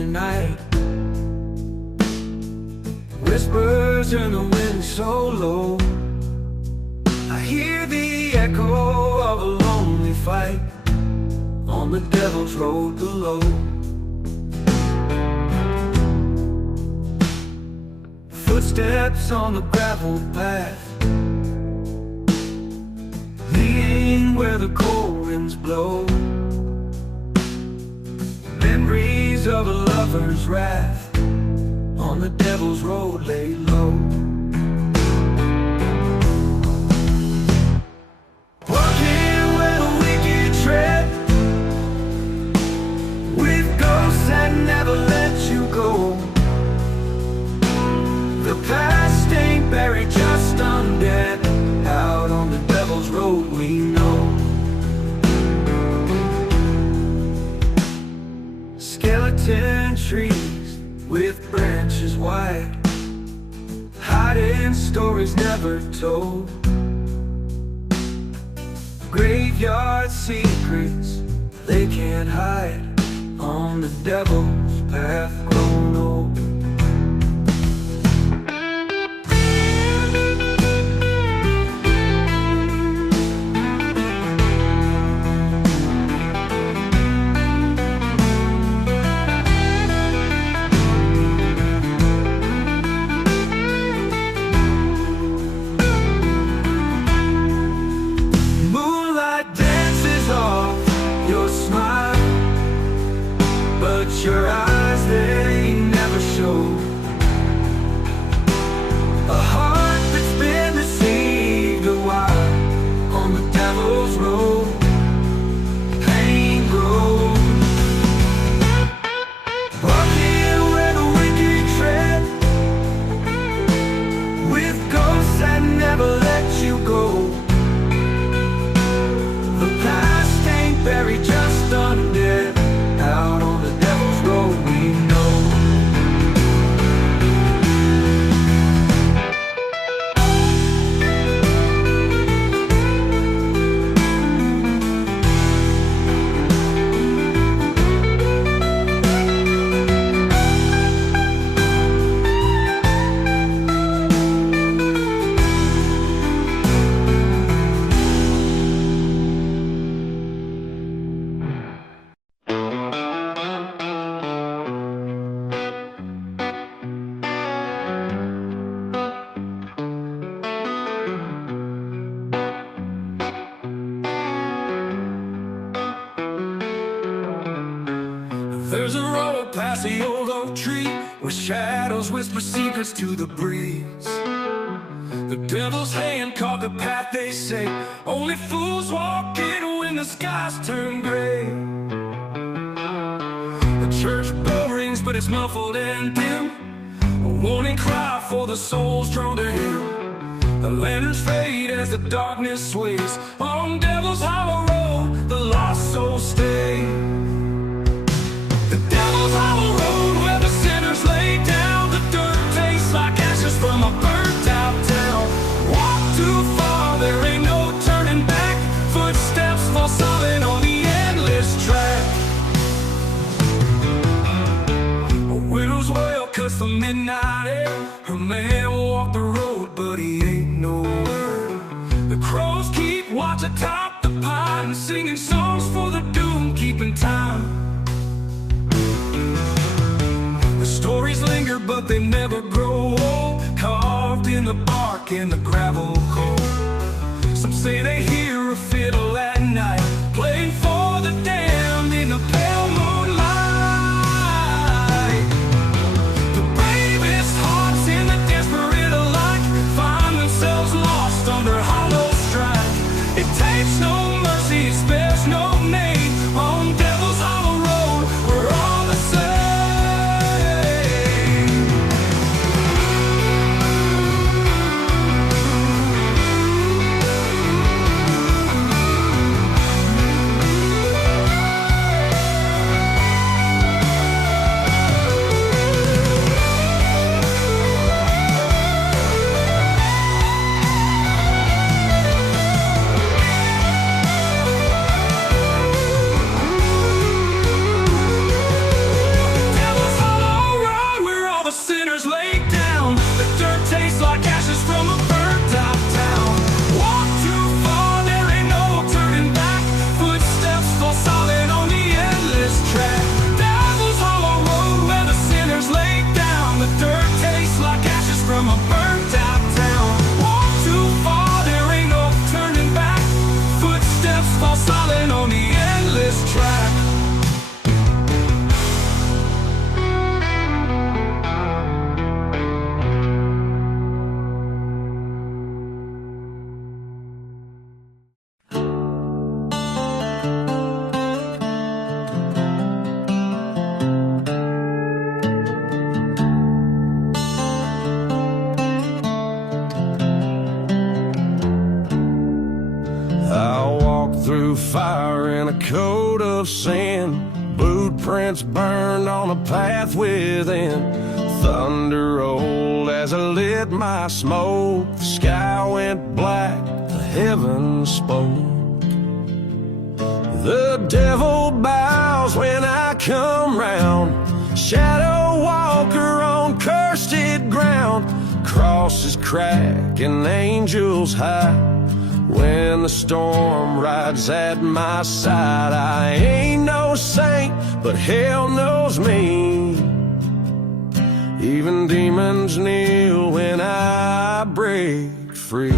at night. Whispers in the wind so low, I hear the echo of a lonely fight on the devil's road below. Footsteps on the gravel path, leading where the cold winds blow. Memories of a lover's wrath on the devil's road laid low. Walking where the wicked tread, with ghosts that never let you go. The past ain't buried, just undead, out on the devil's road we know. Skeleton trees with branches wide, hiding stories never told. Graveyard secrets they can't hide on the devil's path grown old. Your eyes, they never show a heart that's been deceived a while on the devil's road. Pain grows, walking where the wicked tread, with ghosts that never let you go. The past ain't buried, just undead, out on the devil's road we know. There's a road past the old oak tree, where shadows whisper secrets to the breeze. The devil's hand caught the path, they say. Only fools walk in when the skies turn gray. The church bell rings, but it's muffled and dim, a warning cry for the souls drawn to him. The lanterns fade as the darkness sways. On Devil's Hollow Road, the lost souls stay. The Devil's Hollow Road, where the sinners lay down. The dirt tastes like ashes from a burnt out town. Walk too far, there ain't no turning back. Footsteps fall silent on the endless track. A widow's wail cuts the midnight air. Her man walked the road, but he ain't nowhere. The crows keep watch atop the pine, singing songs for the doom, keeping time. Stories linger, but they never grow old, carved in the bark and the gravel cold. Some say they hear a fiddle at night, playing for the damned in the pale moonlight. The bravest hearts in the desperate alike find themselves lost under hollow strike. It takes no mercy, it spares no name. On Devil's Hollow Road, we're all the same. the dirt tastes like ashes from a burnt out town. Walk too far, there ain't no turning back. Footsteps fall silent on the endless track. Through fire in a coat of sin, boot prints burned on the path within. Thunder rolled as I lit my smoke. The sky went black, the heavens spoke. The devil bows when I come round. Shadow walker on cursed ground. Crosses crack and angels high. When the storm rides at my side, I ain't no saint, but hell knows me. Even demons kneel when I break free.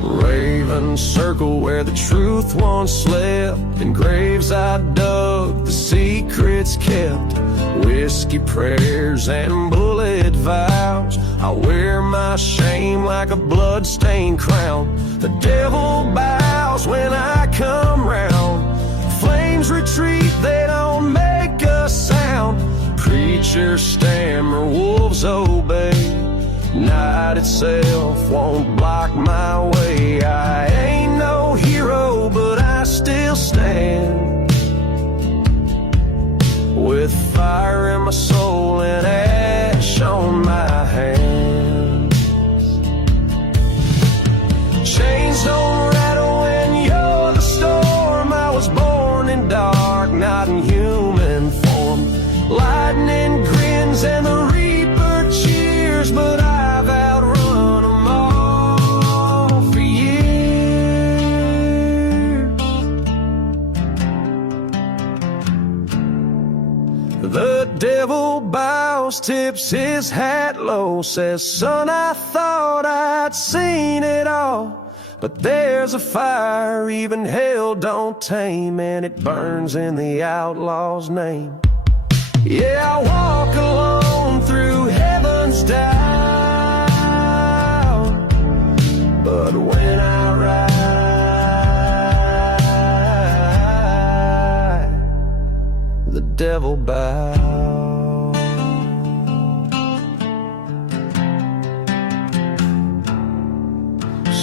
Ravens circle where the truth once slept. In graves I dug, the secrets kept. Whiskey prayers and bullet vows. I wear my shame like a blood-stained crown. The devil bows when I come round. Flames retreat, they don't make a sound. Preachers stammer, wolves obey. Night itself won't block my way. I ain't no hero, but I still stand. With fire in my soul and ash on my hands. Chains don't rattle when you're the storm. I was born in dark, not in human form. Lightning grins and the reaper cheers, but I've outrun them all for years. The devil bows, tips his hat low, says, son, I thought I'd seen it all. But there's a fire even hell don't tame, and it burns in the outlaw's name. Yeah, I walk alone through heaven's doubt, but when I ride, the devil bows.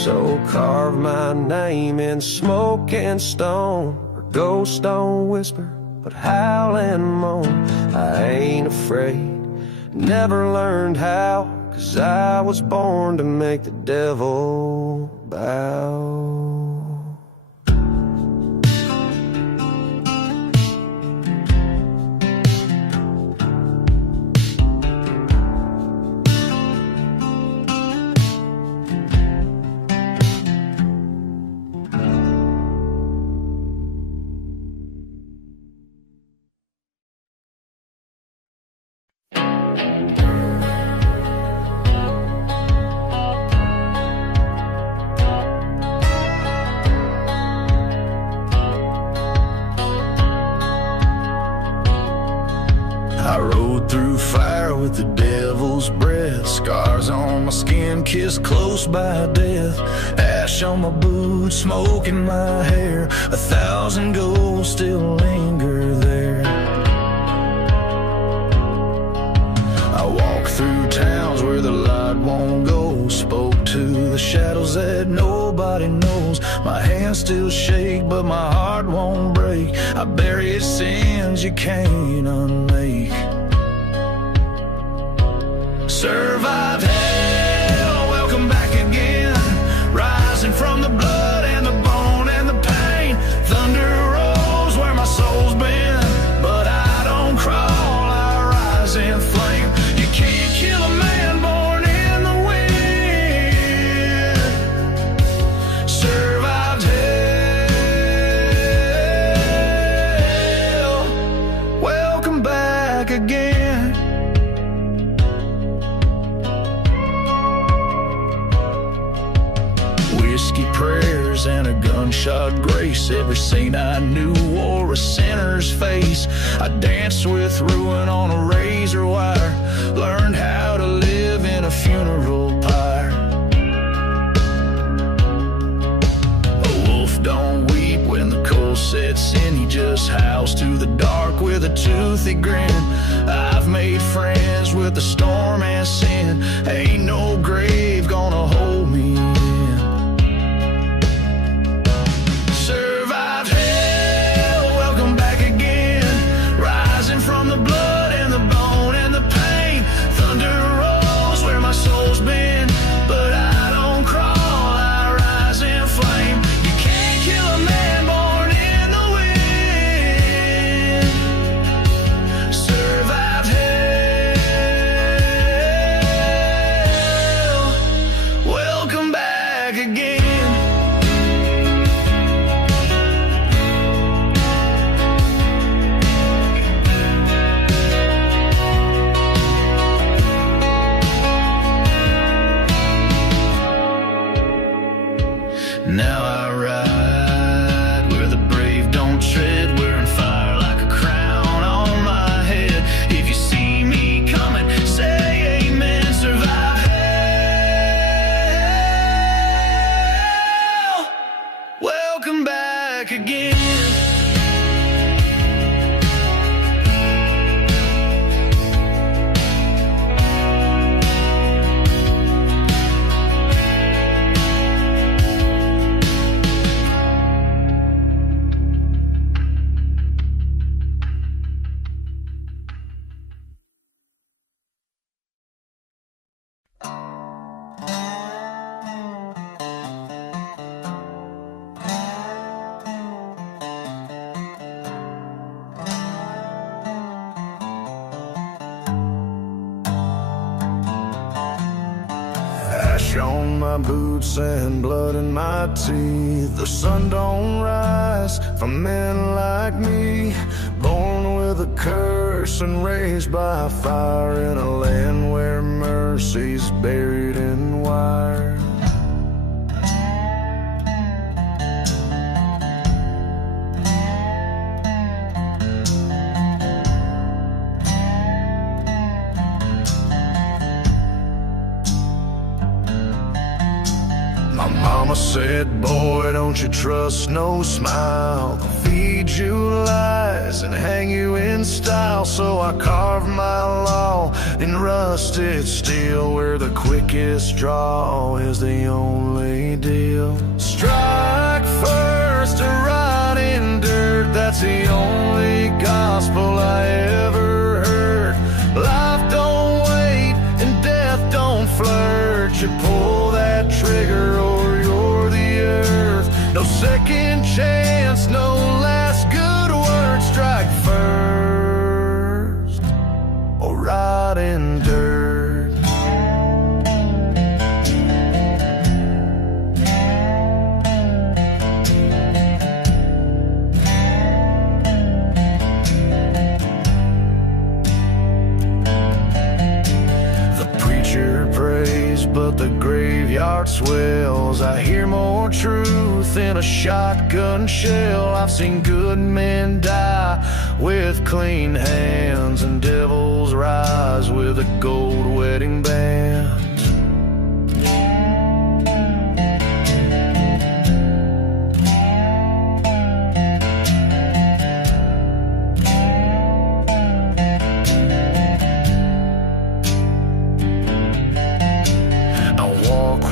So carve my name in smoke and stone, or ghost don't whisper, but howl and moan. I ain't afraid, never learned how, 'cause I was born to make the devil bow. I rode through fire with the devil's breath. Scars on my skin, kissed close by death. Ash on my boots, smoke in my hair. 1,000 ghosts still linger there. I walk through towns where the light won't go. Spoke to the shadows that nobody knows. My hands still shake, but my heart won't break. I buried sins you can't unmake. Survived hell, welcome back again. Rising from the blood and the bone and the pain. Thunder rolls where my soul's been, but I don't crawl, I rise in flame. You can't kill a man born in the wind. Survived hell. I knew wore a sinner's face. I danced with ruin on a razor wire, learned how to live in a funeral pyre. A wolf don't weep when the cold sets in, he just howls to the dark with a toothy grin. I've made friends with the storm and sin, ain't no grave gonna hold me in. Survived hell, welcome back again, rising from the blood and the bone and the pain. Thunder rolls where my soul's been, but I don't crawl, I rise in flame. You can't kill a man born in the wind. Survived hell, welcome back again. Now I ride where the brave don't tread, wearing fire like a crown on my head. If you see me coming, say amen. Survive hell, welcome back again. Ash on my boots and blood in my teeth. The sun don't rise for men like me, born with a curse and raised by fire in a land where mercy's buried in wire. My mama said, boy, don't you trust no smile. They'll feed you lies and hang you in style. So I carved my law in rusted steel, where the quickest draw is the only deal. Strike first or rot in dirt, that's the only gospel I ever heard. Life don't wait and death don't flirt. You pull that trigger or you're the earth. No second chance, no last good word. Strike first or rot in dirt. But the graveyard swells. I hear more truth in a shotgun shell. I've seen good men die with clean hands, and devils rise with a gold wedding band.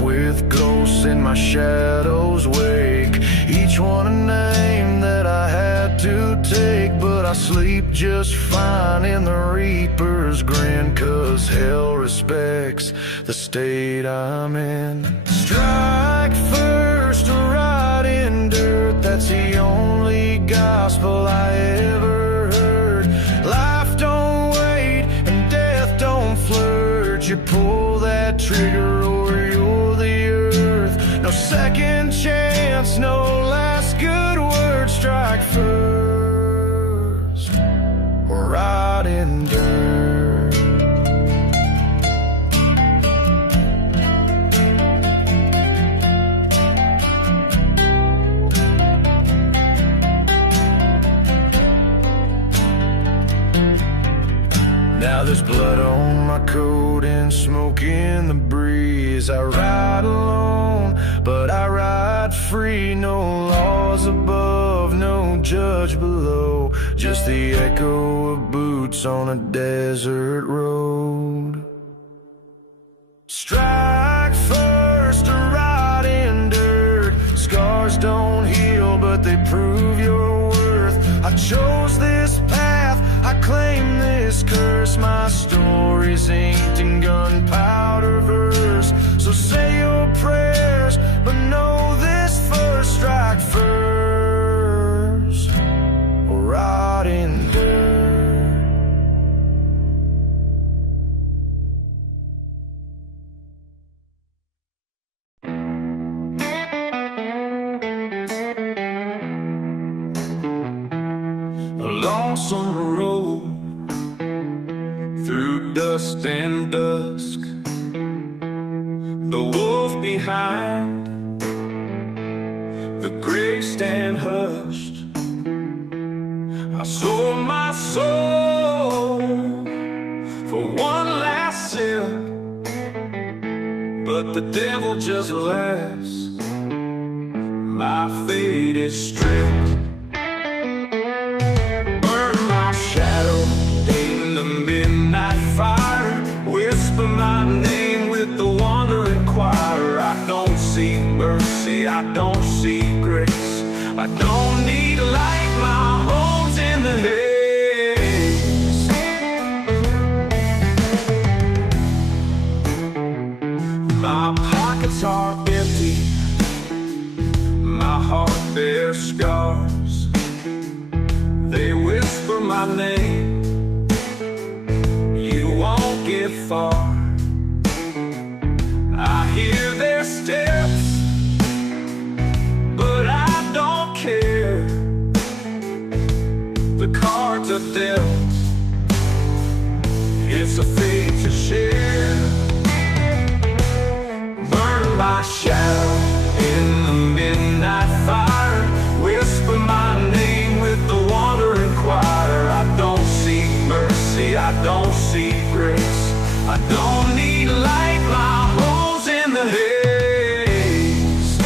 With ghosts in my shadow's wake, each one a name that I had to take. But I sleep just fine in the reaper's grin, 'cause hell respects the state I'm in. Strike first or rot in dirt, that's the only gospel I ever heard. Life don't wait and death don't flirt. You pull that trigger or you're the earth. No second chance, no last good word. Strike first or rot in dirt. There's blood on my coat and smoke in the breeze. I ride alone, but I ride free. No laws above, no judge below, just the echo of boots on a desert road. Strike first or ride in dirt. Scars don't heal, but they prove your worth. I chose this path, I claim this curse. My story's inked in gunpowder verse. So say your prayers, but know this first. Strike first or ride in dirt. Lonesome road through dust and dusk, the wolf behind, the grave stand hushed. I sold my soul for one last sip, but the devil just laughs. My fate is stripped. Fire, whisper my name with the wandering choir. I don't see mercy, I don't see grace. I don't need light, my home's in the haze. My pockets are empty, my heart bears scars. They whisper my name, won't get far. I hear their steps, but I don't care. The cards are dealt, it's a fate to share. Burn my shadow in the midnight fire, whisper my name with the wandering choir. I don't see mercy, I don't see grace. I don't need light, my hole's in the haze.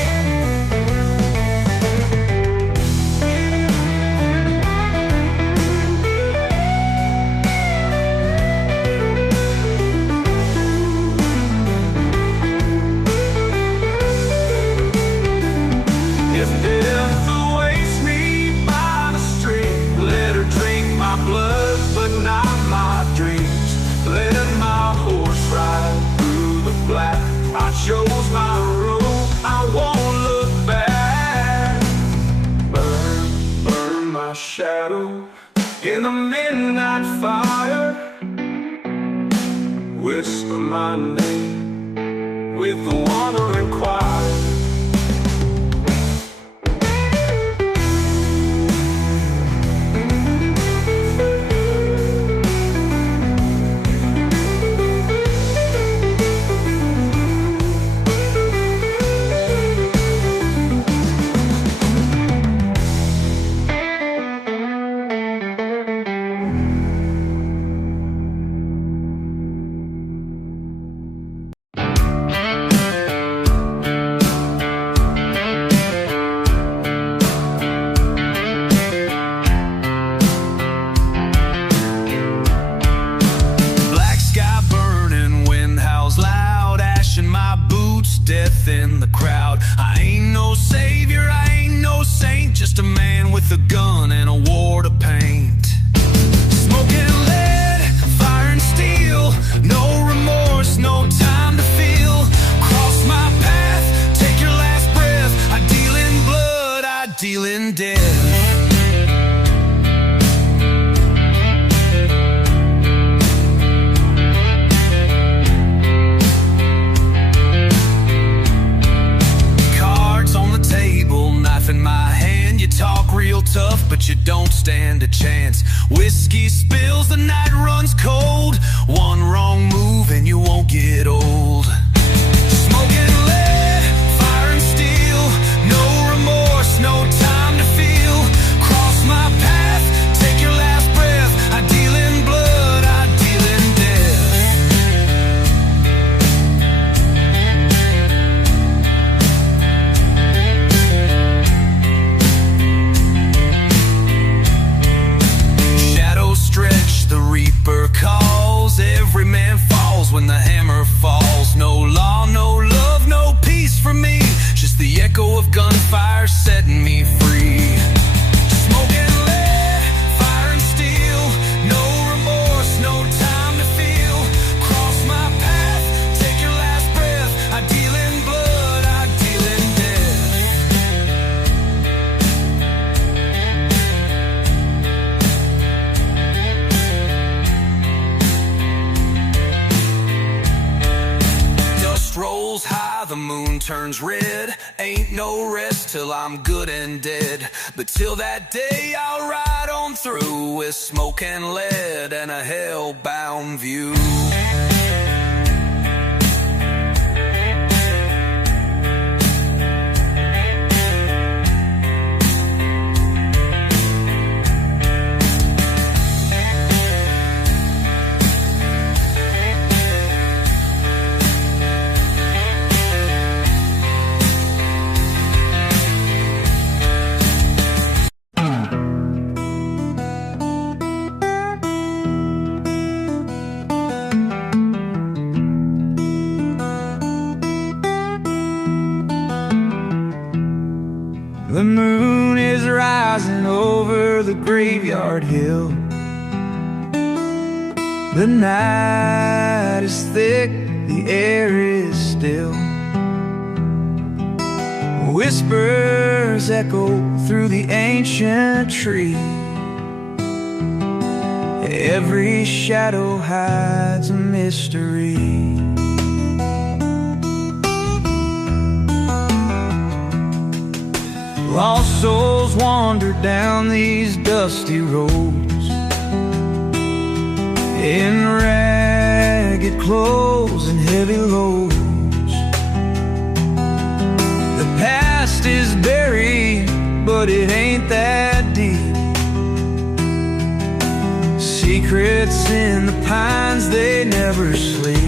If death awaits me by the street, let her drink my blood, but not my dreams. Let my horse ride through the black. I chose my road, I won't look back. Burn, burn my shadow in the midnight fire. Whisper my name with the wandering choir. Death in the crowd. I ain't no savior, I ain't no saint, just a man with a gun and a war to paint. Smoking lead, fire and steel, no remorse, no time to feel. Cross my path, take your last breath. I deal in blood, I deal in death. In my hand, you talk real tough, but you don't stand a chance. Whiskey spills, the night runs cold. One wrong move and you won't get old. Smoking lead, fire and steel, no remorse, no time to feel. Cross my path, take your last breath. I deal in blood, I deal in moon turns red, ain't no rest till I'm good and dead. But till that day I'll ride on through with smoke and lead and a hell-bound view. The moon is rising over the graveyard hill. The night is thick, the air is still. Whispers echo through the ancient tree. Every shadow hides a mystery. Lost souls wander down these dusty roads in ragged clothes and heavy loads. The past is buried, but it ain't that deep. Secrets in the pines, they never sleep.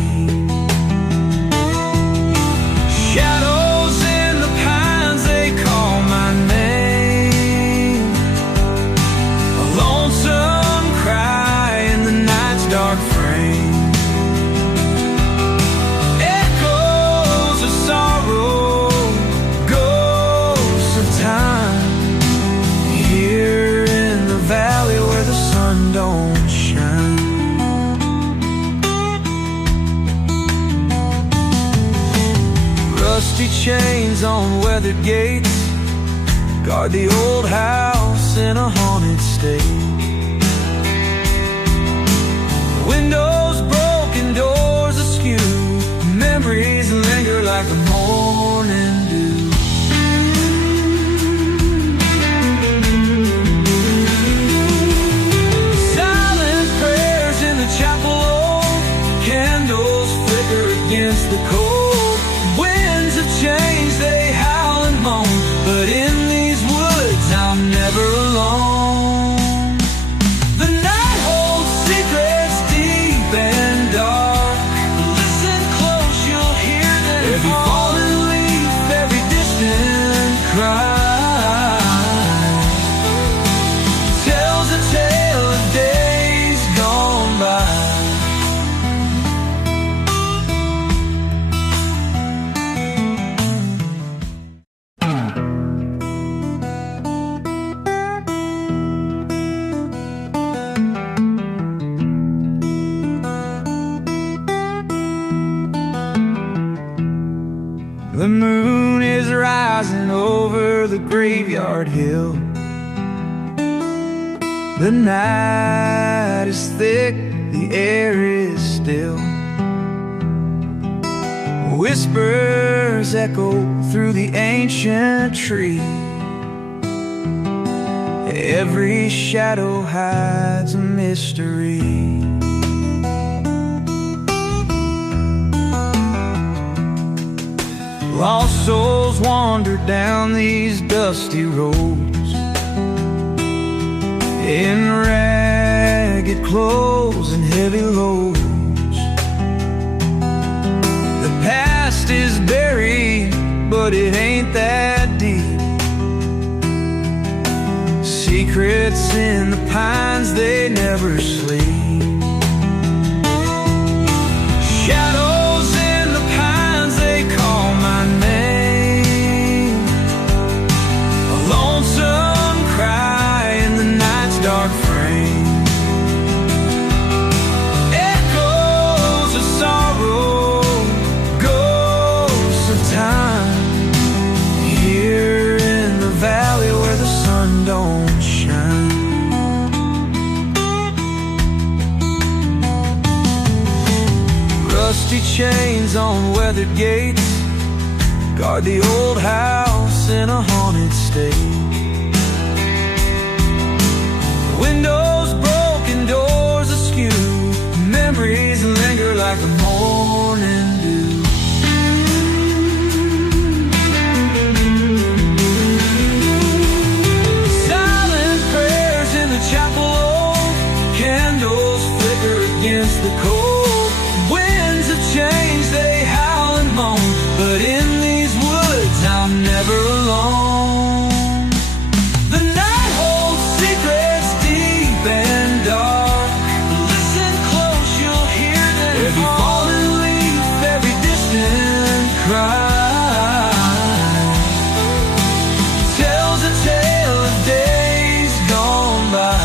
Shadows in the pines, they call my name. A lonesome cry in the night's dark frame. Echoes of sorrow, ghosts of time, here in the valley where the sun don't shine. Rusty chains on weathered gates guard the old house in a haunted state. Windows broken, doors askew, memories linger like the morning dew. Silent prayers in the chapel old, candles flicker against the cold. Winds of change, they howl and moan, but in these woods I'm never alone. The night holds secrets deep and dark. Listen close, you'll hear them. Every fallen leaf, every distant cry tells a tale of days gone by. The moon is rising over the graveyard hill. The night is thick, the air is still. Whispers echo through the ancient tree. Every shadow hides a mystery. Lost souls wander down these dusty roads in ragged clothes and heavy loads. The past is buried, but it ain't that deep. Secrets in the pines, they never sleep. Shadows in the pines, they call my name. A lonesome cry in the night's dark frame. Echoes of sorrow, ghosts of time, here in the valley where the sun don't shine. Rusty chains on weathered gates guard the old house in a haunted state. Windows broken, doors askew, memories linger like the morning dew. Silent prayers in the chapel old, candles flicker against the cold. Winds of change, they howl and moan, but in these woods I'm never alone. The night holds secrets deep and dark. Listen close, you'll hear them. Every fallen leaf, every distant cry tells a tale of days gone by.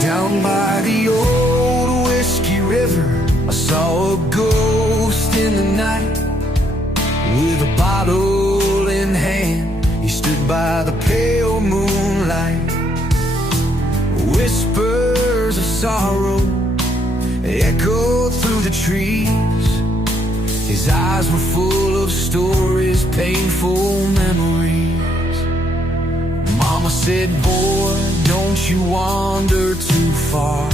Down by the old whiskey river, I saw a ghost in the night. With a bottle in hand, he stood by the pale moonlight. Whispers of sorrow echoed through the trees. His eyes were full of stories, painful memories. Mama said, boy, don't you wander too far.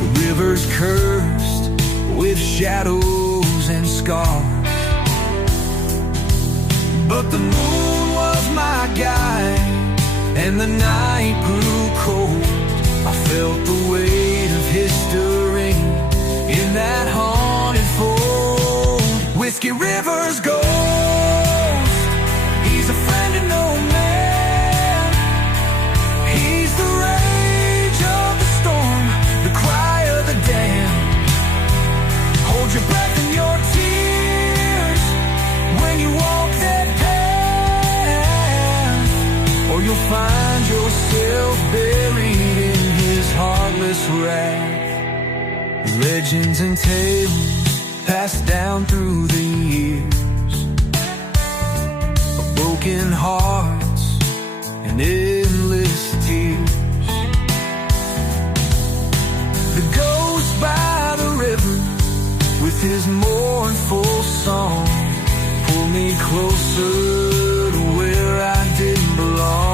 The river's cursed with shadows and scars. But the moon was my guide, and the night grew cold. I felt the weight of history in that haunted fold. Whiskey River's ghost, he's a friend of no man. He's the rage of the storm, the cry of the damned. Hold your breath and your tears when you walk that path, or you'll find yourself buried in his heartless wrath. Legends and tales passed down through the years of broken hearts and endless tears. The ghost by the river with his mournful song pulled me closer to where I didn't belong.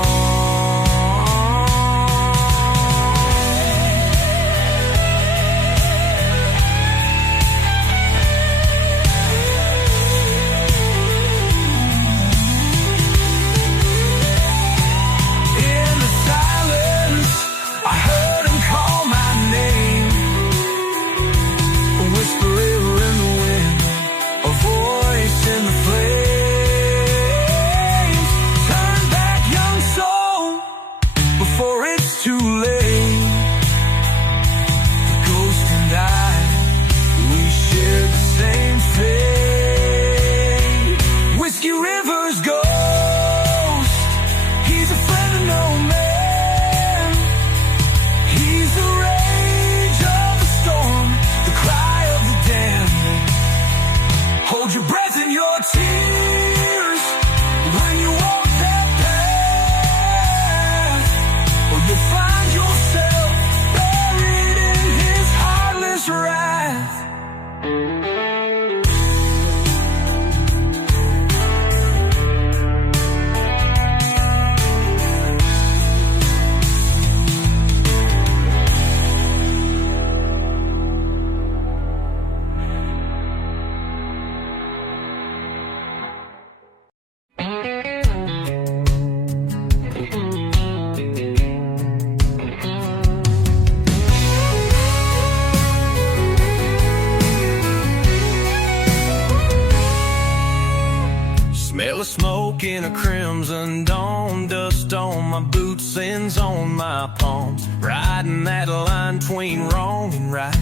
in a crimson dawn, dust on my boots, sins on my palms, riding that line between wrong and right,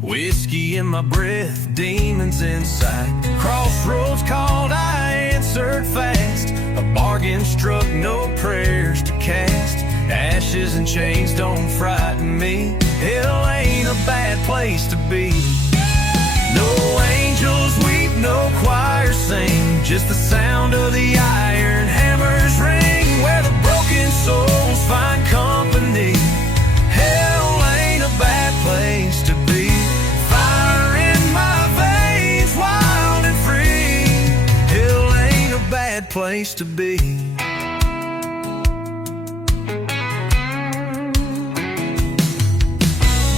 whiskey in my breath, demons inside. Crossroads called, I answered fast, a bargain struck, no prayers to cast. Ashes and chains don't frighten me, hell ain't a bad place to be. No angels weep, no choir sing, just the sound of the iron hammers ring, where the broken souls find company. Hell ain't a bad place to be. Fire in my veins, wild and free. Hell ain't a bad place to be.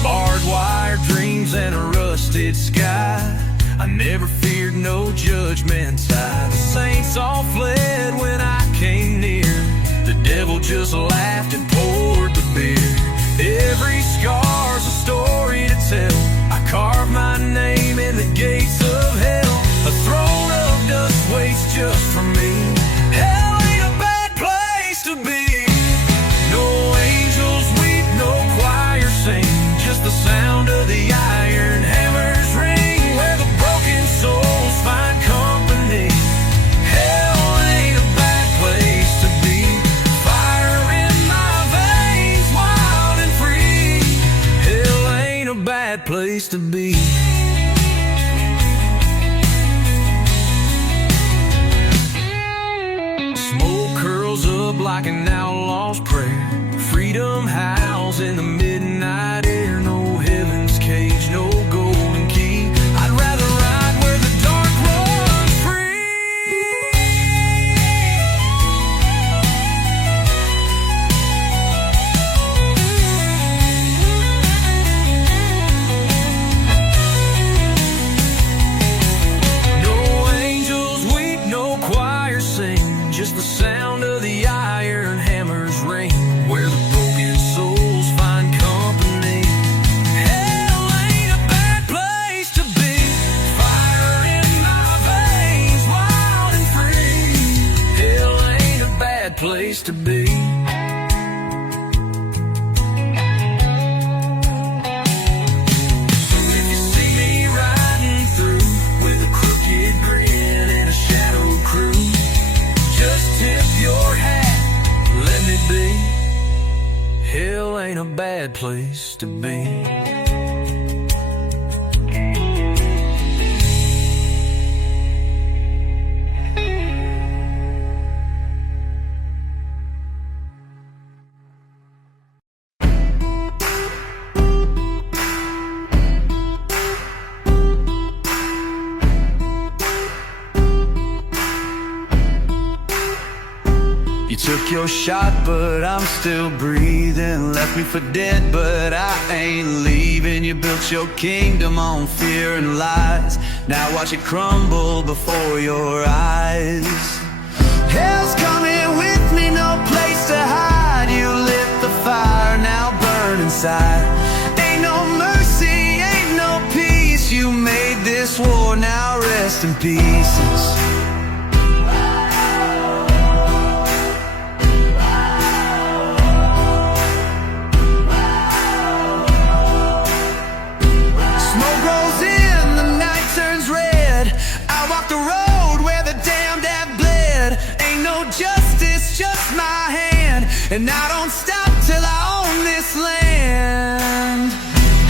Barbed wire dreams and a rusted sky, I never feared no judgment tide. The saints all fled when I came near, the devil just laughed and poured the beer. Every scar's a story to tell, I carved my name in the gates of hell. A throne of dust waits just for me. Hell ain't a bad place to be. No angels weep, no choir sing, just the sound of the iron hammers ring, where the broken souls find company. Hell ain't a bad place to be. Fire in my veins, wild and free. Hell ain't a bad place to be. Smoke curls up like an outlaw's prayer, freedom howls in the midnight air. No heaven's cage, no golden key, I'd rather ride where the dark runs free. No angels weep, no choir sing, just the sound of the iron hammers ring, where the broken souls find company. Hell ain't a bad place to be. Fire in my veins, wild and free. Hell ain't a bad place to be. So if you see me riding through with a crooked grin and a shadow crew, just tip your hat, let me be. Hell ain't a bad place to be. You took your shot, but I'm still breathing. Left me for dead, but I ain't leaving. You built your kingdom on fear and lies. Now watch it crumble before your eyes. Hell's coming with me, no place to hide. You lit the fire, now burn inside. Ain't no mercy, ain't no peace. You made this war, now rest in pieces. And I don't stop till I own this land.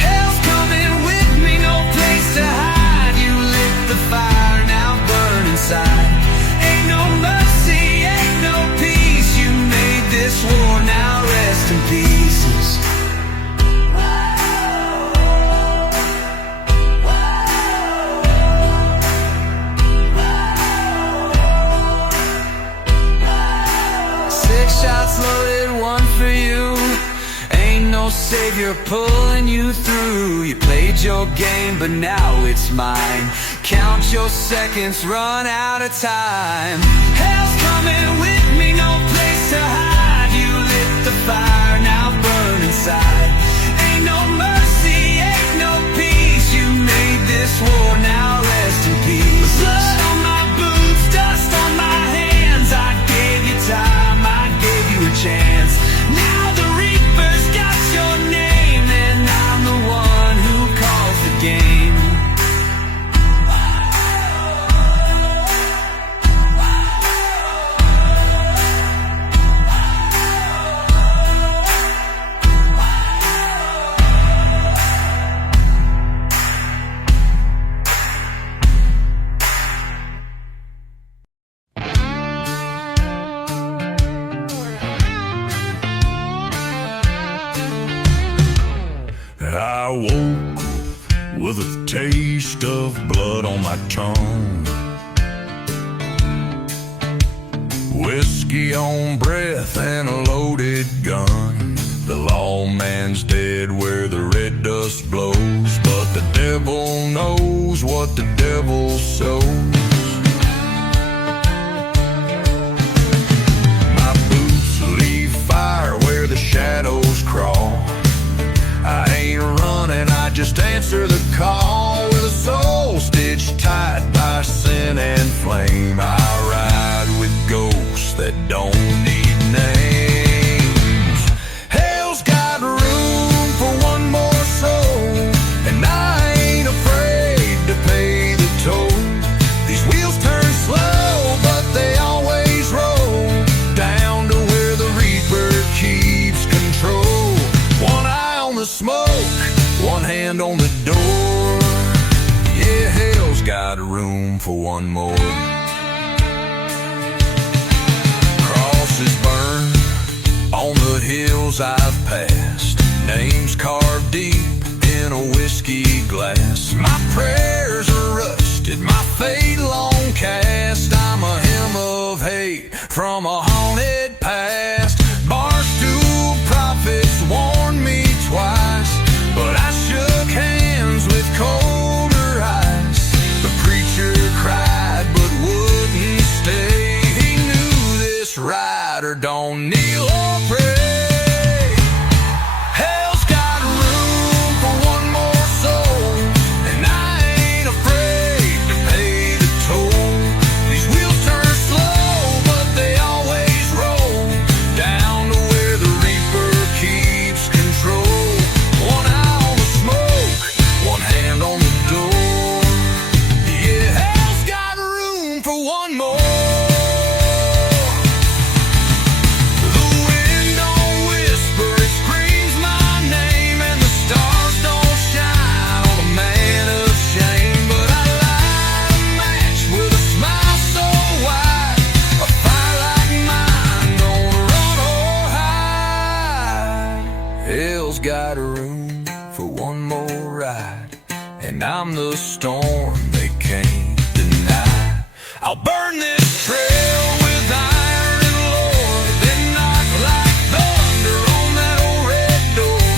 Hell's coming with me, no place to hide. You lit the fire, now burn inside. Ain't no mercy, ain't no peace. You made this war, now rest in pieces. Shots loaded, one for you. Ain't no savior pulling you through. You played your game, but now it's mine. Count your seconds, run out of time. Hell's coming with me, no place to hide. You lit the fire, now burn inside. Ain't no mercy, ain't no peace. You made this war, now rest in peace. Blood on my boots, dust on my hands, I I woke with a taste of blood on my tongue, whiskey on breath and a loaded gun. The lawman's dead where the red dust blows, but the devil knows what the devil sows. My boots leave fire where the shadows crawl. I ain't running, I just answer the call. With a soul stitched tight by sin and flame, I ride with ghosts that don't need names. Hell's got room for one more soul, and I ain't afraid to pay the toll. These wheels turn slow, but they always roll down to where the reaper keeps control. One eye on the smoke, one hand on the door. Yeah, hell's got room for one more. Crosses burn on the hills I've passed, names carved deep in a whiskey glass. My prayers are rusted, my fate long cast. I'm a hymn of hate from a haunted past. Barstool prophets warned me twice, but I shook hands with colder ice. The preacher cried but wouldn't stay. He knew this rider don't kneel or pray. Hell's got room for one more soul, and I ain't afraid to pay the toll. These wheels turn slow, but they always roll down to where the reaper keeps control. One eye on the smoke, one hand on the door. Yeah, hell's got room for one more. The wind don't whisper, it screams my name, and the stars don't shine on a man of shame. But I light a match with a smile so wide, a fire like mine don't run or hide. Hell's got room for one more ride, and I'm the storm they can't deny. I'll burn this trail with iron and lore, then knock like thunder on that old red door.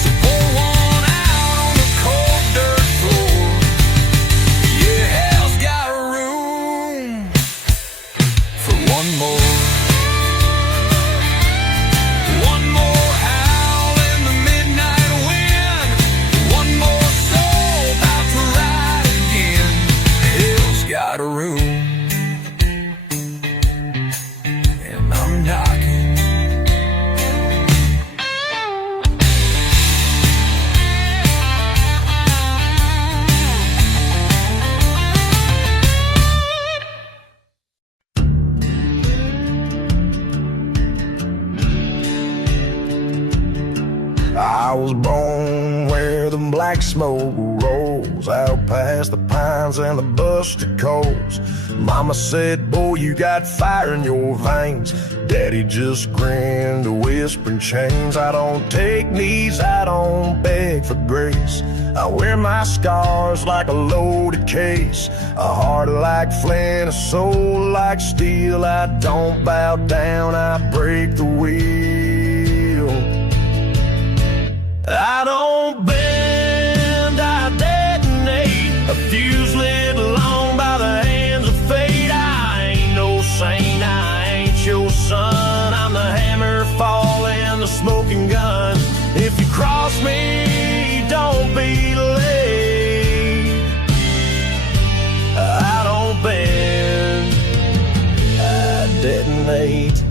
So pour one out on the cold dirt floor. Yeah, hell's got room for one more. One more howl in the midnight wind, one more soul about to ride again. Hell's got room, and I'm knocking. I was born where the black smoke rolls out past the pines and the busted coals. Mama said, boy, you got fire in your veins. Daddy just grinned, whispering chains. I don't take knees, I don't beg for grace. I wear my scars like a loaded case, a heart like flint, a soul like steel. I don't bow down, I break the wheel. I don't bend, I detonate. A fuse lit long by the hands of fate. I ain't no saint, I ain't your son. I'm the hammer falling, the smoking gun. If you cross me, don't be late. I don't bend, I detonate.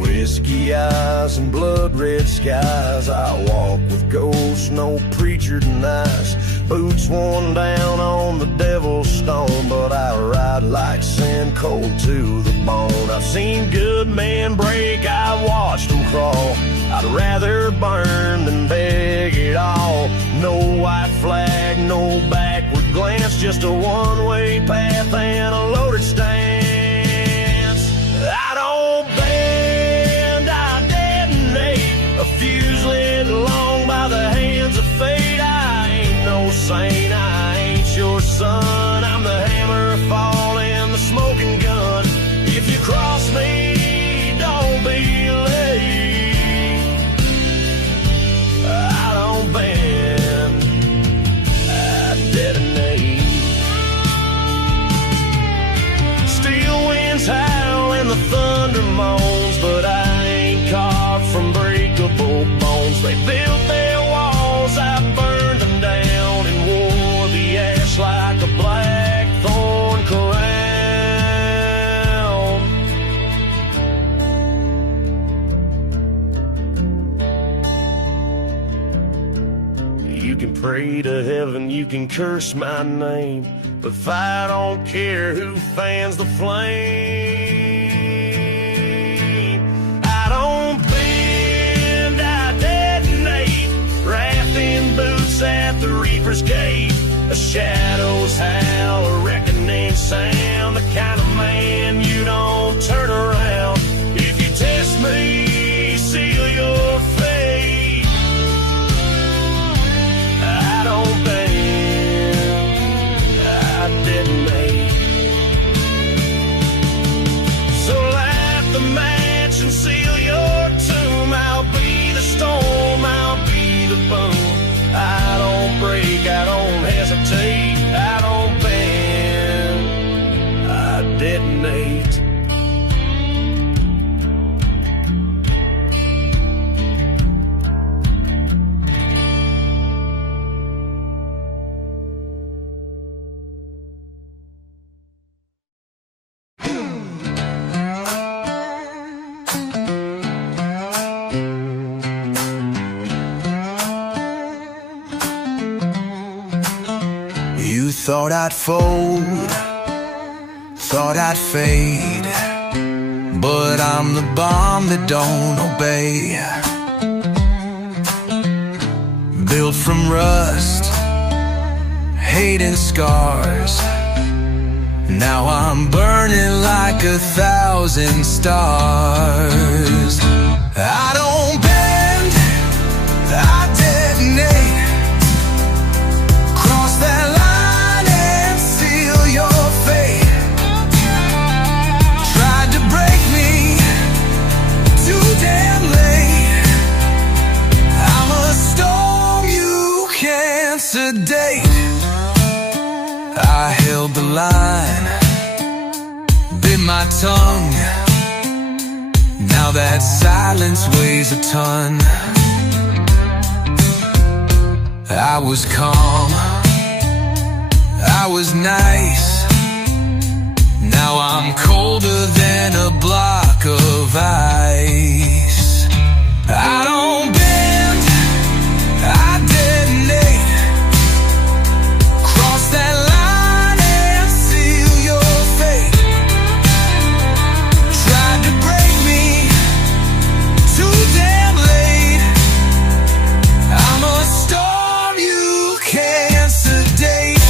Whiskey eyes and blood red skies. I walk with ghosts no preacher denies. Boots worn down on the devil's stone, but I ride like sin, cold to the bone. I've seen good men break, I watched them crawl. I'd rather burn than beg it all. No white flag, no backward glance, just a one-way path and a loaded stance. I don't sun. I'm the hammer falling, the smoking gun. If you cross me, don't be late. I don't bend, I detonate. Steel winds howl and the thunder moans, but I ain't carved from breakable bones. They built their walls, I burned them down and wore the ash like a blackthorn crown. You can pray to heaven, you can curse my name, but if I don't care who fans the flame, I don't bend, I detonate. Rafting boots at the reaper's gate, a shadow's howl, a reckoning sound, the kind of man you don't turn around. If you test me, seal your fate. I don't bend, I detonate. So light the match and seal your tomb. I'll be the storm, I'll be the boom. I don't break, I don't hesitate. I don't bend, I detonate. You thought I'd fold, thought I'd fade, but I'm the bomb that don't obey. Built from rust, hate and scars. Now I'm burning like 1,000 stars. I don't bend, I detonate. Cross that line and seal your fate. Tried to break me, too damn late. I'm a storm you can't sedate. I held the line, bit my tongue. Now that silence weighs a ton. I was calm, I was nice. Now I'm colder than a block of ice. I don't bend, I detonate. Cross that line and seal your fate. Tried to break me, too damn late. I'm a storm you can't sedate.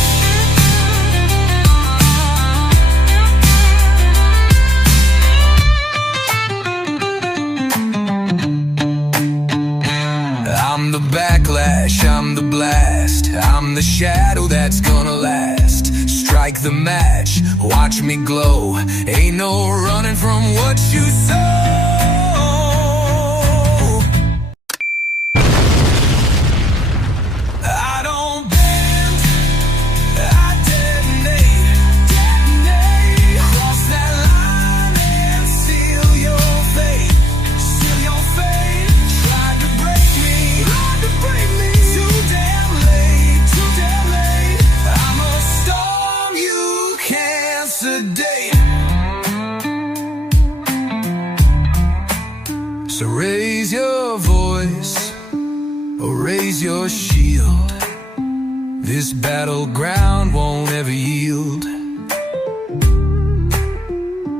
I'm the backlash, I'm the blast. I'm the shadow that's gonna last. Strike the match, watch me glow. Ain't no running from what you sow. I don't bend, I detonate. Cross that line and seal your fate. Seal your fate. Tried to break me, too damn late, too damn late. I'm a storm you can't sedate. So raise your voice, or raise your shield. This battleground won't ever yield.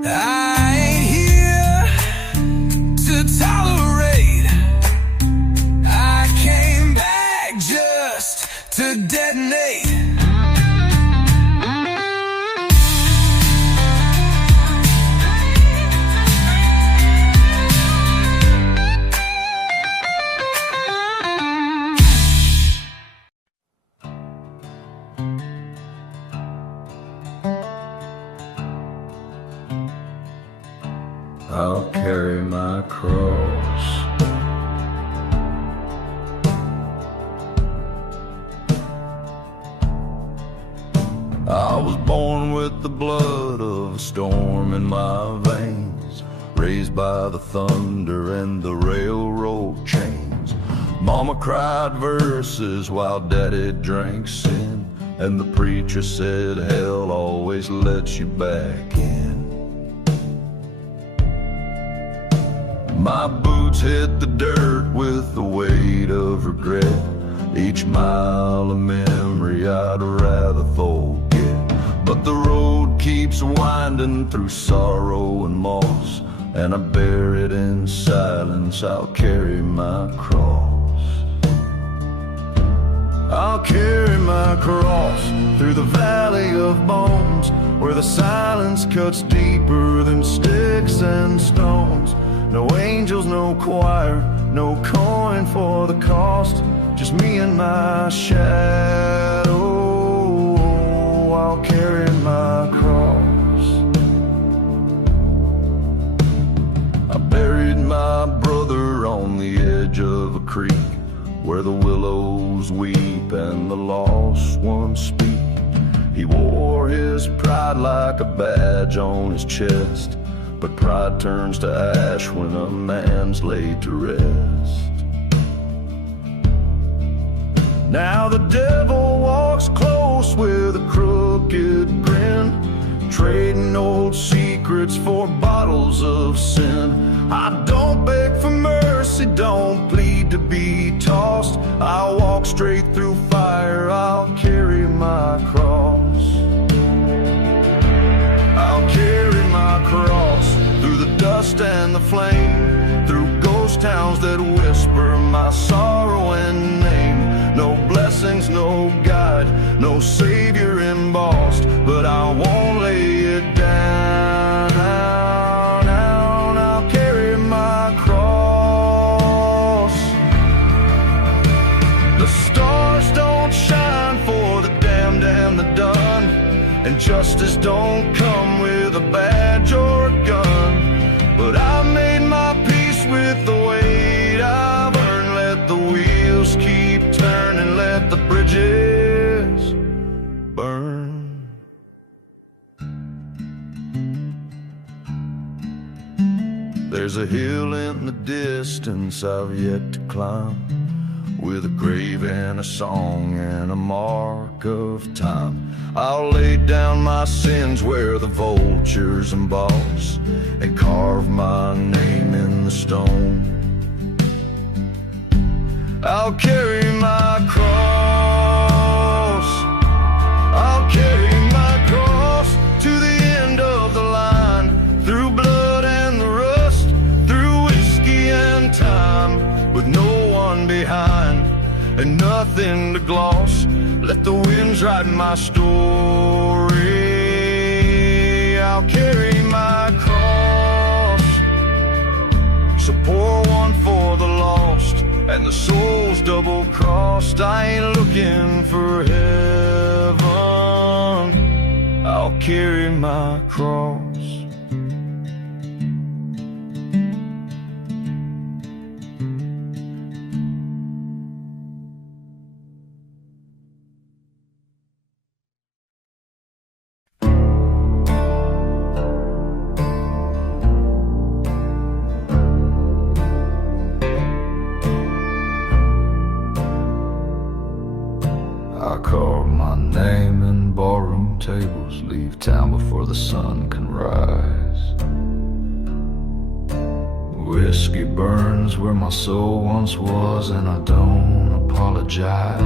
I ain't here to tolerate. I came back just to detonate. my cross. I was born with the blood of a storm in my veins, raised by the thunder and the railroad chains. Mama cried verses while Daddy drank sin, and the preacher said hell always lets you back in. My boots hit the dirt with the weight of regret. Each mile of memory I'd rather forget. But the road keeps winding through sorrow and loss, and I bear it in silence. I'll carry my cross. I'll carry my cross through the valley of bones, where the silence cuts deeper than sticks and stones. No angels, no choir, no coin for the cost, just me and my shadow. I'll carry my cross. I buried my brother on the edge of a creek, where the willows weep and the lost ones speak. He wore his pride like a badge on his chest, but pride turns to ash when a man's laid to rest. Now the devil walks close with a crooked grin, trading old secrets for bottles of sin. I don't beg for mercy, don't plead to be tossed. I'll walk straight through fire, I'll carry my cross. I'll carry my cross through the dust and the flame, through ghost towns that whisper my sorrow and name. No blessings, no guide, no savior embossed, but I won't lay it down. I'll carry my cross. The stars don't shine for the damned and the done, and justice don't come with a badge or a gun. But I made my peace with the weight I've earned. Let the wheels keep turning, let the bridges burn. There's a hill in the distance I've yet to climb, with a grave and a song and a mark of time. I'll lay down my sins where the vultures emboss, and carve my name in the stone. I'll carry my cross. I'll carry my cross to the end of the line, through blood and the rust, through whiskey and time, with no one behind and nothing to gloss. Let the winds write my story. I'll carry my cross. So pour one for the lost and the soul's double-crossed. I ain't looking for heaven, I'll carry my cross. I carve my name in ballroom tables, leave town before the sun can rise. Whiskey burns where my soul once was, and I don't apologize.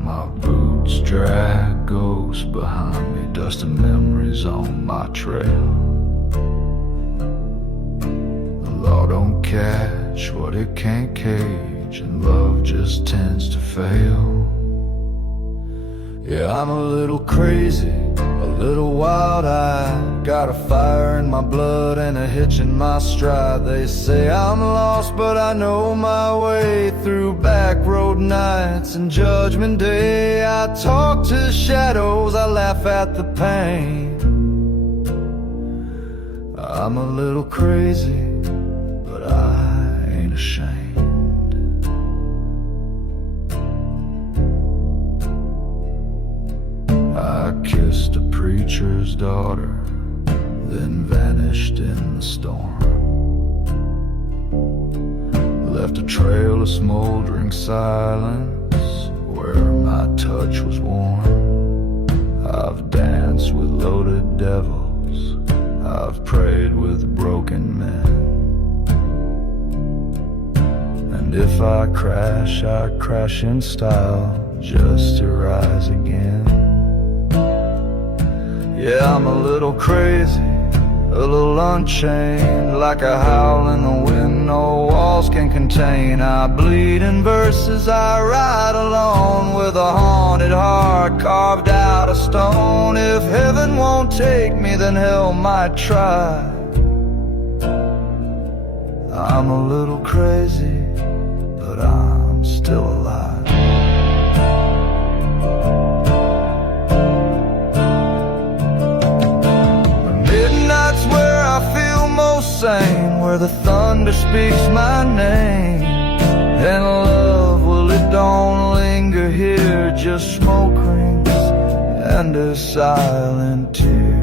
My boots drag ghosts behind me, dust and memories on my trail. The law don't catch what it can't cage, and love just tends to fail. Yeah, I'm a little crazy, a little wild-eyed, got a fire in my blood and a hitch in my stride. They say I'm lost, but I know my way through back road nights and Judgment Day. I talk to shadows, I laugh at the pain. I'm a little crazy, ashamed. I kissed a preacher's daughter, then vanished in the storm. Left a trail of smoldering silence where my touch was warm. I've danced with loaded devils, I've prayed with broken men. And if I crash in style, just to rise again. Yeah, I'm a little crazy, a little unchained, like a howl in the wind no walls can contain. I bleed in verses, I ride alone with a haunted heart carved out of stone. If heaven won't take me, then hell might try. I'm a little crazy, but I'm still alive. Midnight's where I feel most sane, where the thunder speaks my name. And love, well, it don't linger here, just smoke rings and a silent tear.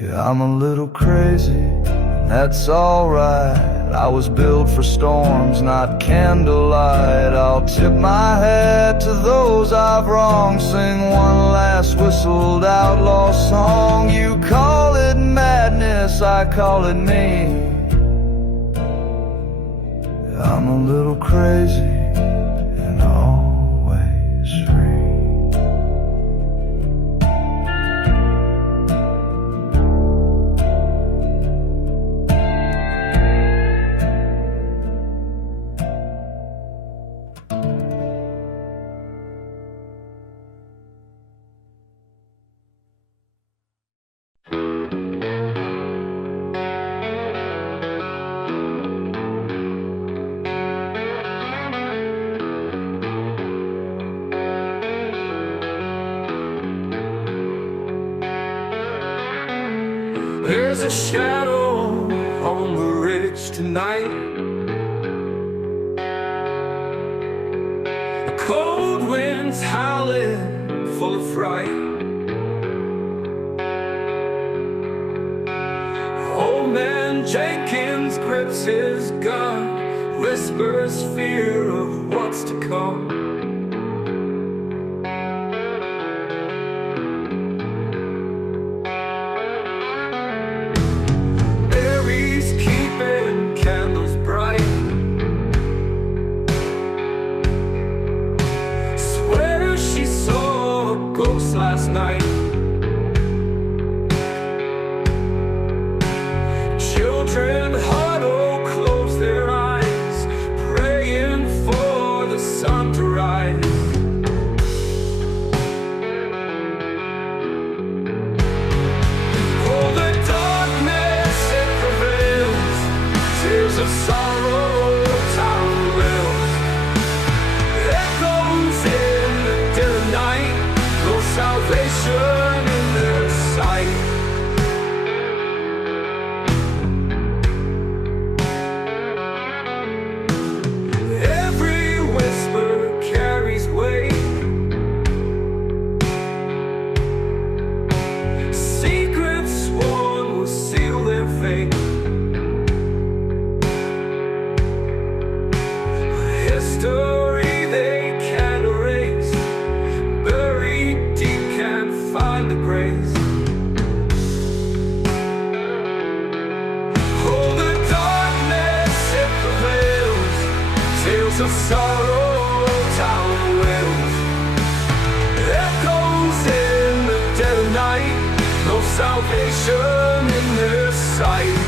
Yeah, I'm a little crazy, and that's alright. I was built for storms, not candlelight. I'll tip my hat to those I've wronged, sing one last whistled outlaw song. You call it madness, I call it me. I'm a little crazy and always free. There's a shadow on the ridge tonight, the cold wind's howling full of fright. Old man Jenkins grips his gun, whispers fear of what's to come. Last night, children huddle, close their eyes, praying for the sun to rise. Oh, the darkness, it prevails, tears of sorrow, town wells, echoes in the dead of night, no salvation in their sight. Every whisper carries weight, secrets sworn will seal their fate. History they can't erase, buried deep can't find the grace. Oh, the darkness, it prevails, tales of sorrow, town wells, echoes in the dead of night, no salvation in their sight.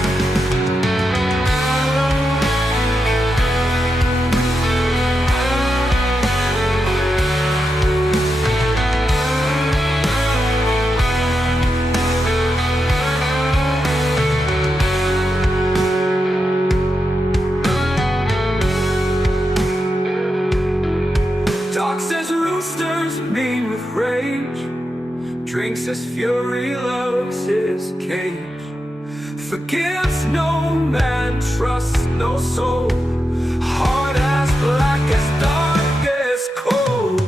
Talks as roosters mean with rage, drinks as fury loves his cage. forgives no man, trusts no soul. Heart as black as darkest coal.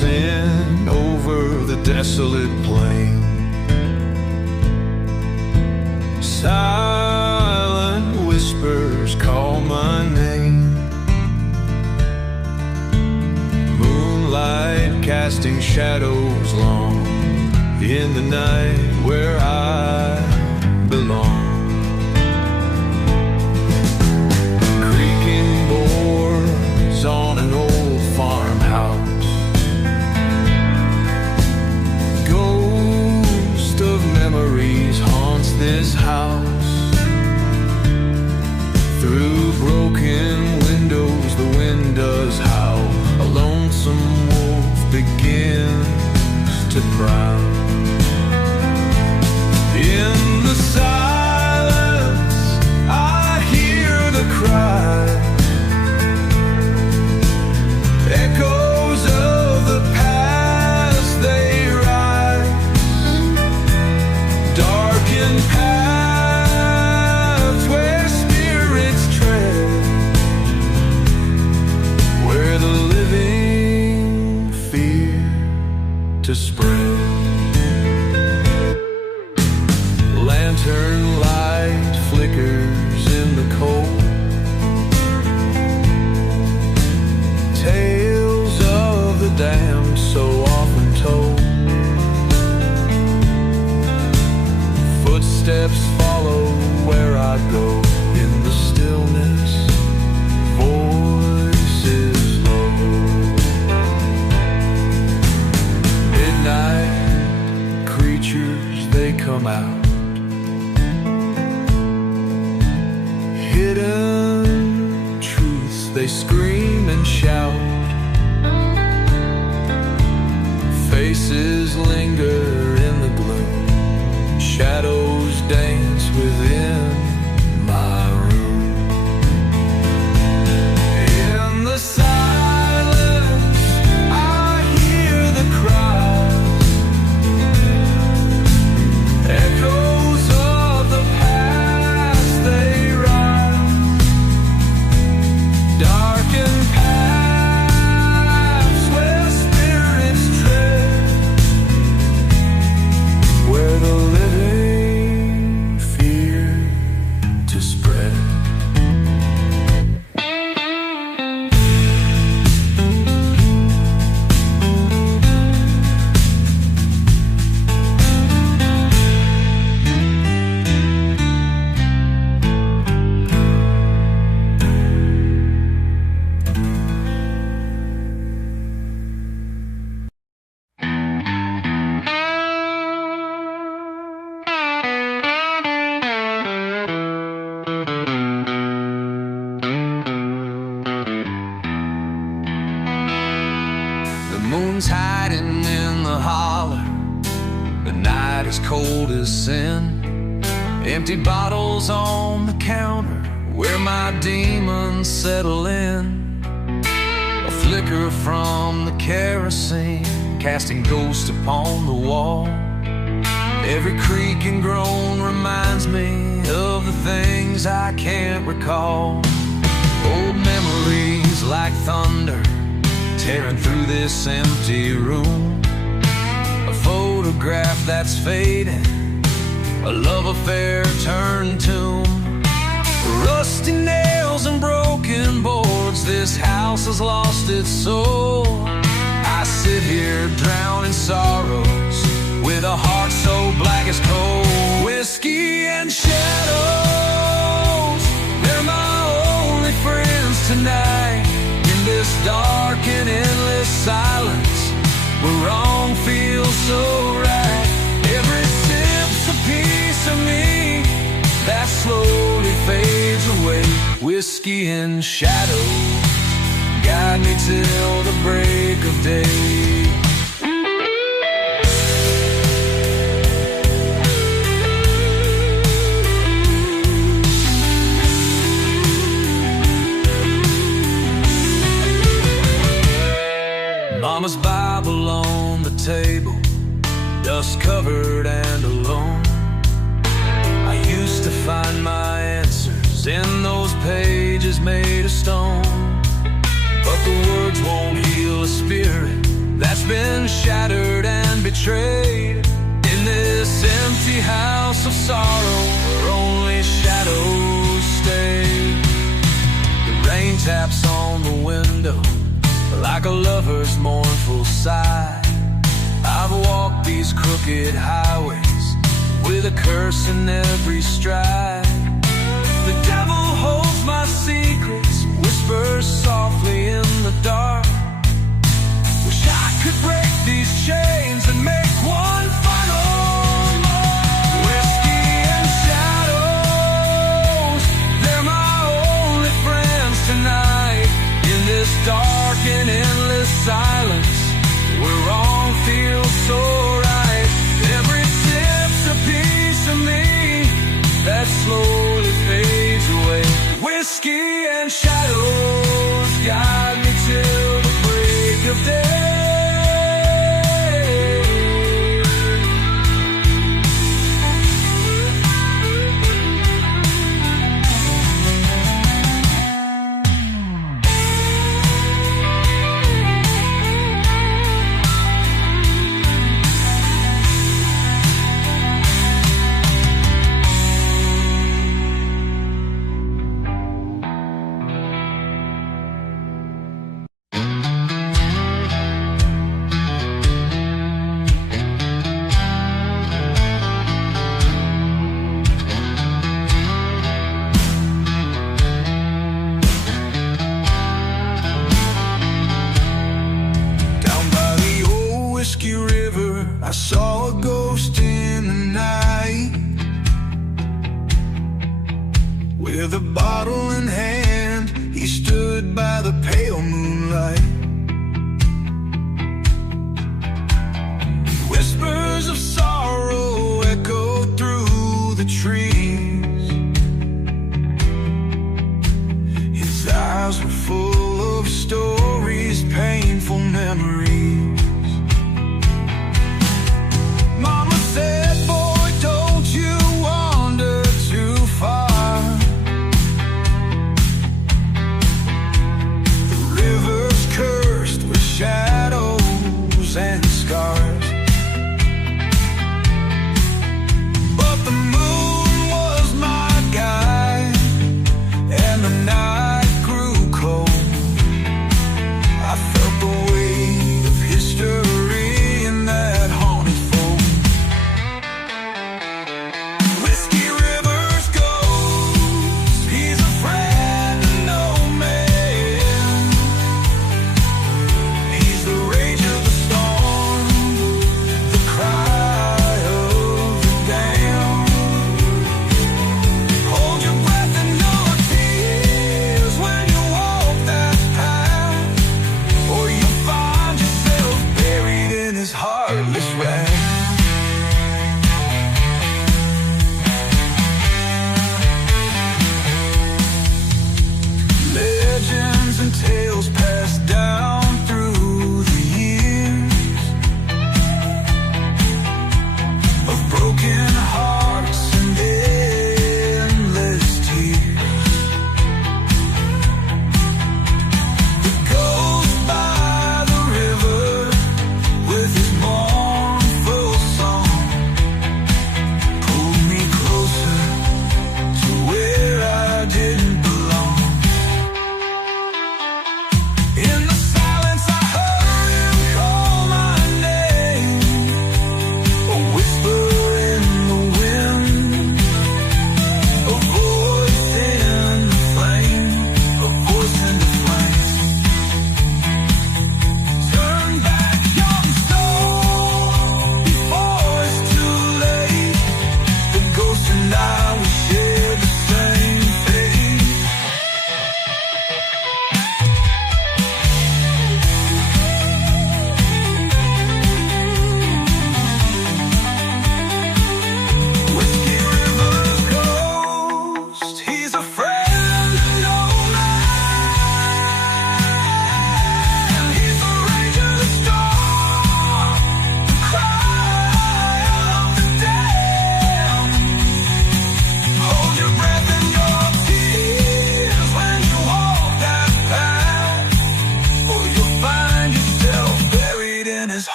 In over the desolate plain, silent whispers call my name. Moonlight casting shadows long in the night where I belong. Creaking boards on an old farmhouse, memories haunts this house. Through broken windows the wind does howl. A lonesome wolf begins to prowl. In the silence I hear the cry, echoes of the past they darkened paths where spirits tread, where the living fear to spread. Lantern light flickers in the cold, tales of the damned so often told. Footsteps follow where I go in the stillness, voices low. Midnight creatures, they come out, hidden truths, they scream and shout. Faces linger in the gloom, shadows dance within my room. In the silence I hear the cries, echoes of the past they rise. Darkened paths where spirits tread, where the living fear to spread. The moon's hiding in the holler, the night is cold as sin. Empty bottles on the counter where my demons settle in. A flicker from the kerosene casting ghosts upon the wall. Every creak and groan reminds me of the things I can't recall. Old memories like thunder tearing through this empty room. A photograph that's fading, a love affair turned tomb. Rusty nails and broken boards, this house has lost its soul. I sit here drowned in sorrows with a heart so black as coal. Whiskey and shadows, they're my only friends tonight. In this dark and endless silence where wrong feels so right. Every sip's a piece of me whiskey and shadows guide me till the break of day. Mama's Bible on the table, dust covered and alone. I used to find my answers in those pages made of stone. But the words won't heal a spirit that's been shattered and betrayed. In this empty house of sorrow where only shadows stay. The rain taps on the window like a lover's mournful sigh. I've walked these crooked highways with a curse in every stride. The devil holds my secrets, whispers softly in the dark. Wish I could break these chains and make one final mark. Whiskey and shadows, they're my only friends tonight. In this dark and endless silence, where wrong feels so right. Every sip's a piece of me that slowly fades away. Whiskey and shadows guide me till the break of day. I saw a ghost in the night, with a bottle in hand. He stood by the pale moonlight. Whispers of sorrow echoed through the trees. His eyes were full of stories, painful memories. Said, boy, don't you wander too far.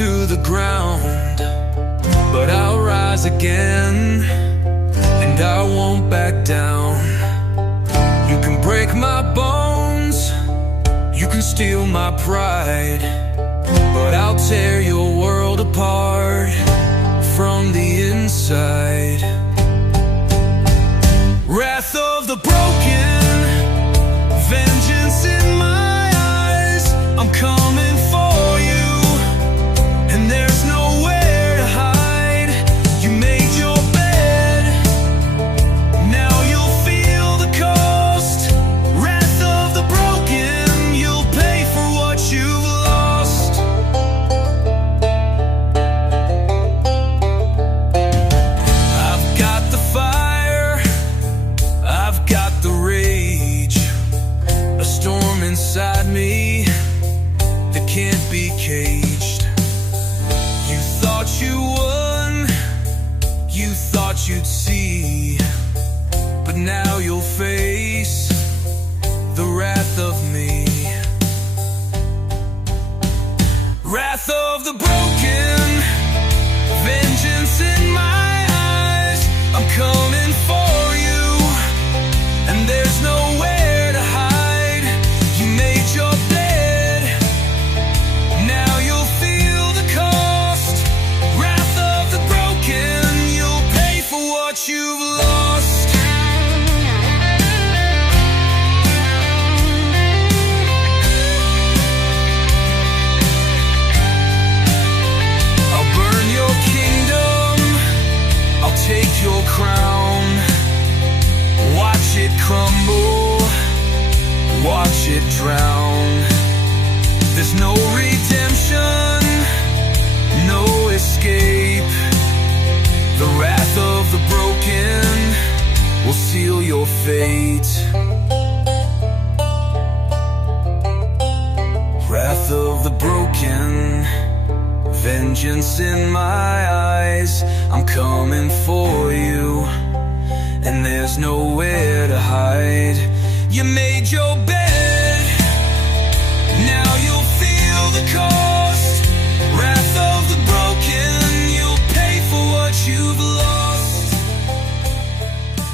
to the ground, but I'll rise again, and I won't back down. You can break my bones, you can steal my pride, but I'll tear your world apart from the inside. Wrath of the broken, vengeance in my eyes. I'm coming for you, and there's nowhere to hide. You made your bed, now you'll feel the cost. Wrath of the broken, you'll pay for what you've lost. I've got the fire, I've got the rage, a storm inside me that can't be caged. You thought you won, you thought you'd see, but now you'll face the wrath of me. Wrath of the broken, vengeance in my eyes. I'm coming for you, and there's nowhere to hide. You made your bed, now you'll feel the cost. Wrath of the broken, you'll pay for what you've lost. I'll burn your kingdom, I'll take your crown. Watch it crumble, watch it drown. There's no redemption, no escape. The wrath of the broken will seal your fate. Wrath of the broken, vengeance in my eyes. I'm coming for you, and there's nowhere to hide. You made your bed,